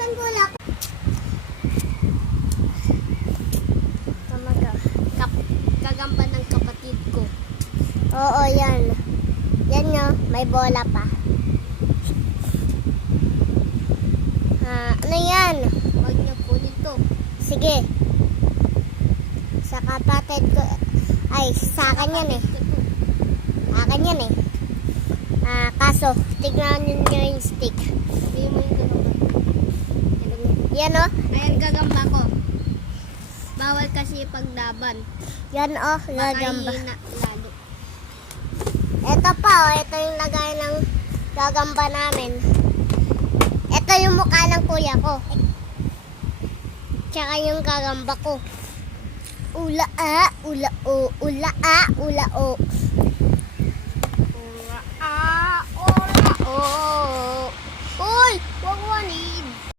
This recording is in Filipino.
Saan bola? Tamaga. Kagamba ng kapatid ko. Oo, yan. Yan nyo, may bola pa. Ano yan? Huwag niyo kunin to. Sige. Sa kapatid ko. Ay, sa akin yan eh. Akin yan eh. Kaso, tignan nyo yung stick. Hindi mo yung ganun. Yan o. Ayan gagamba ko. Bawal kasi paglaban. Yan o, gagamba. Lalo. Ito pa o, ito yung lagay ng gagamba namin. Ito yung mukha ng kuya ko. Tsaka yung gagamba ko. Ula ula o, ula ula o. Ula ula o. Uy, wag wanid.